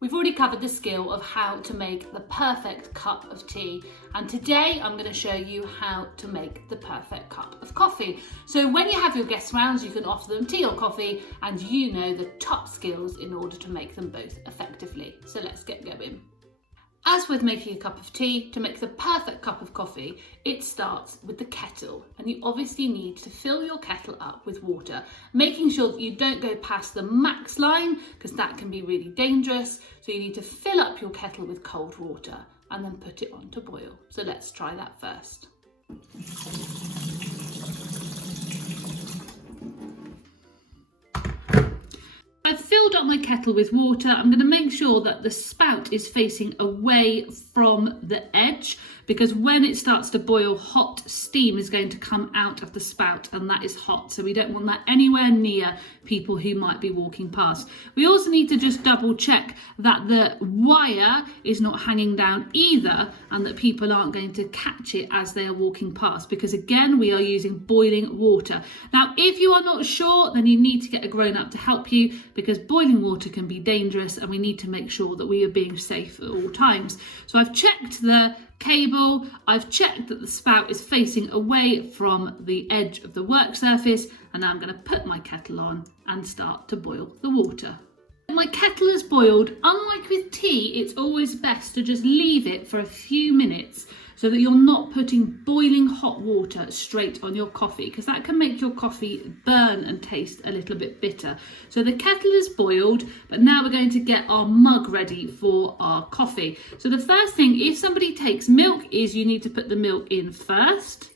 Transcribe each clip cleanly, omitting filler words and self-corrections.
We've already covered the skill of how to make the perfect cup of tea, and today I'm going to show you how to make the perfect cup of coffee. So when you have your guests round, you can offer them tea or coffee, and you know the top skills in order to make them both effectively. So let's get going. As with making a cup of tea, to make the perfect cup of coffee, it starts with the kettle, and you obviously need to fill your kettle up with water, making sure that you don't go past the max line because that can be really dangerous. So you need to fill up your kettle with cold water and then put it on to boil. So let's try that first. I've filled up my kettle with water. I'm going to make sure that the spout is facing away from the edge, because when it starts to boil, hot steam is going to come out of the spout, and that is hot. So we don't want that anywhere near people who might be walking past. We also need to just double check that the wire is not hanging down either, and that people aren't going to catch it as they are walking past, because again, we are using boiling water. Now, if you are not sure, then you need to get a grown-up to help you, because boiling water can be dangerous and we need to make sure that we are being safe at all times. So I've checked the cable, I've checked that the spout is facing away from the edge of the work surface, and now I'm going to put my kettle on and start to boil the water. When my kettle is boiled, unlike with tea, it's always best to just leave it for a few minutes so that you're not putting boiling hot water straight on your coffee, because that can make your coffee burn and taste a little bit bitter. So the kettle is boiled, but now we're going to get our mug ready for our coffee. So the first thing, if somebody takes milk, is you need to put the milk in first.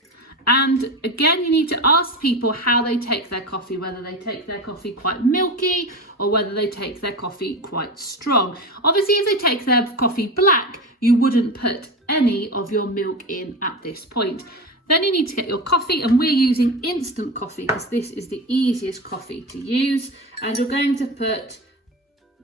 And again, you need to ask people how they take their coffee, whether they take their coffee quite milky or whether they take their coffee quite strong. Obviously, if they take their coffee black, you wouldn't put any of your milk in at this point. Then you need to get your coffee, and we're using instant coffee because this is the easiest coffee to use. And you're going to put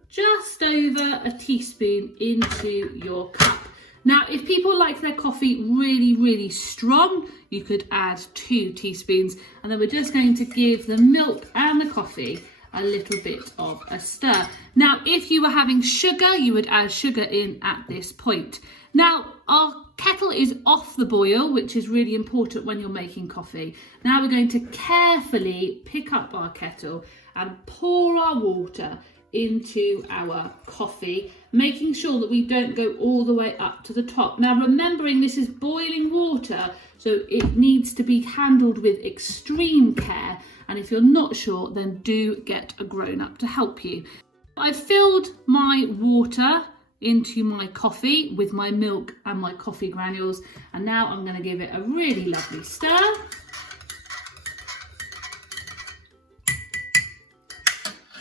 just over a teaspoon into your cup. Now, if people like their coffee really, really strong, you could add 2 teaspoons, and then we're just going to give the milk and the coffee a little bit of a stir. Now, if you were having sugar, you would add sugar in at this point. Now, our kettle is off the boil, which is really important when you're making coffee. Now we're going to carefully pick up our kettle and pour our water into our coffee, making sure that we don't go all the way up to the top. Now, remembering this is boiling water, so it needs to be handled with extreme care. And if you're not sure, then do get a grown-up to help you. I've filled my water into my coffee with my milk and my coffee granules, and now I'm going to give it a really lovely stir.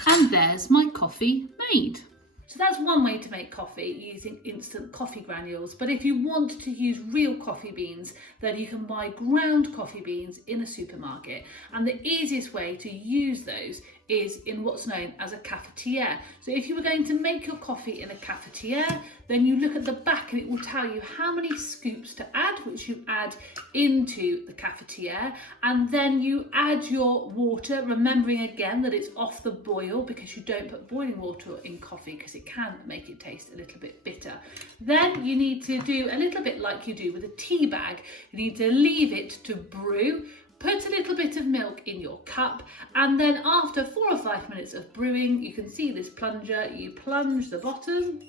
And there's my coffee made. So that's one way to make coffee, using instant coffee granules. But if you want to use real coffee beans, then you can buy ground coffee beans in a supermarket. And the easiest way to use those is in what's known as a cafetiere. So if you were going to make your coffee in a cafetiere, then you look at the back and it will tell you how many scoops to add, which you add into the cafetiere, and then you add your water, remembering again that it's off the boil, because you don't put boiling water in coffee because it can make it taste a little bit bitter. Then you need to do a little bit like you do with a tea bag. You need to leave it to brew. Put a little bit of milk in your cup, and then after 4 or 5 minutes of brewing, you can see this plunger, you plunge the bottom,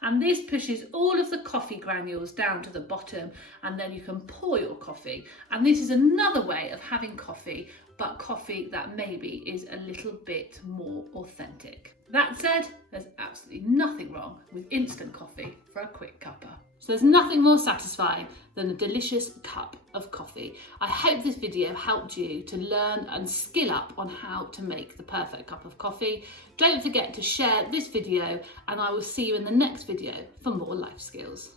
and this pushes all of the coffee granules down to the bottom, and then you can pour your coffee. And this is another way of having coffee, but coffee that maybe is a little bit more authentic. That said, there's absolutely nothing wrong with instant coffee for a quick cuppa. So there's nothing more satisfying than a delicious cup of coffee. I hope this video helped you to learn and skill up on how to make the perfect cup of coffee. Don't forget to share this video, and I will see you in the next video for more life skills.